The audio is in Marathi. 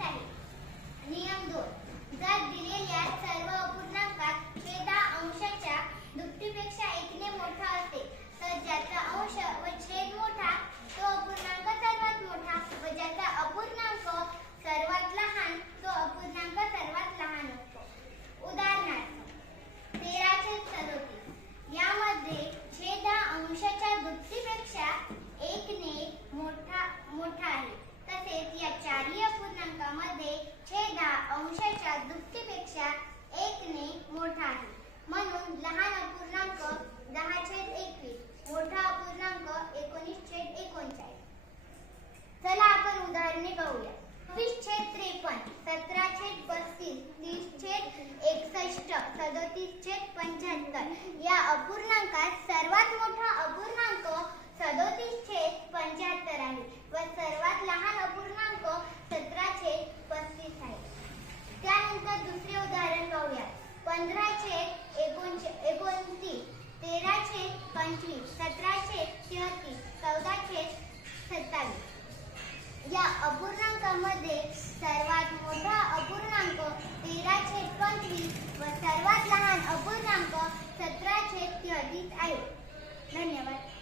आहे. नियम दोन जर दिलेल्या सर्व अपूर्णांकात छेद हा अंशाच्या दुप्पटीपेक्षा एकने मोठा असते तर ज्याचा अंश व छेद मोठा तो अपूर्णांक सर्वात मोठा व ज्याचा अपूर्णांक सर्वात लहान तो अपूर्णांक सर्वात लहान असतो उदाहरणार्थ तेरा छेद सदोतीस यामध्ये छेद हा अंशाच्या दुप्पटीपेक्षा एकने मोठा मोठा आहे तसेच या चारही अपूर्णांकामध्ये छेद हा अंशाच्या दुप्पटीपेक्षा एकने मोठा आहे. म्हणून लहान अपूर्णांक दहा छेद एकवीस मोठा अपूर्णांक एकोणीस छेद एकोणचाळीस. चला आपण उदाहरणे पाहूया वीस छेद त्रेपन्न सतरा छेद पस्तीस तीस छेद एकसष्ट सदोतीस छेद पंच्याहत्तर. या अपूर्ण सर्वात मोठा अपूर्णांक सदोतीस छेद पंच्याहत्तर आहे व सर्वात लहान अपूर्णांक सतरा छेद पस्तीस आहे त्यानंतर दुसरे उदाहरण पाहूया पंधराशे एकोणशे एकोणतीस तेराशे पंचवीस सतराशे छेद तेहतीस चौदा सत्तावीस. या अपूर्णांकामध्ये सर्वात मोठा अपूर्णांक तेराशे पंचवीस व सर्वात लहान अपूर्णांक सतराशे छेद तेहतीस आहे. धन्यवाद.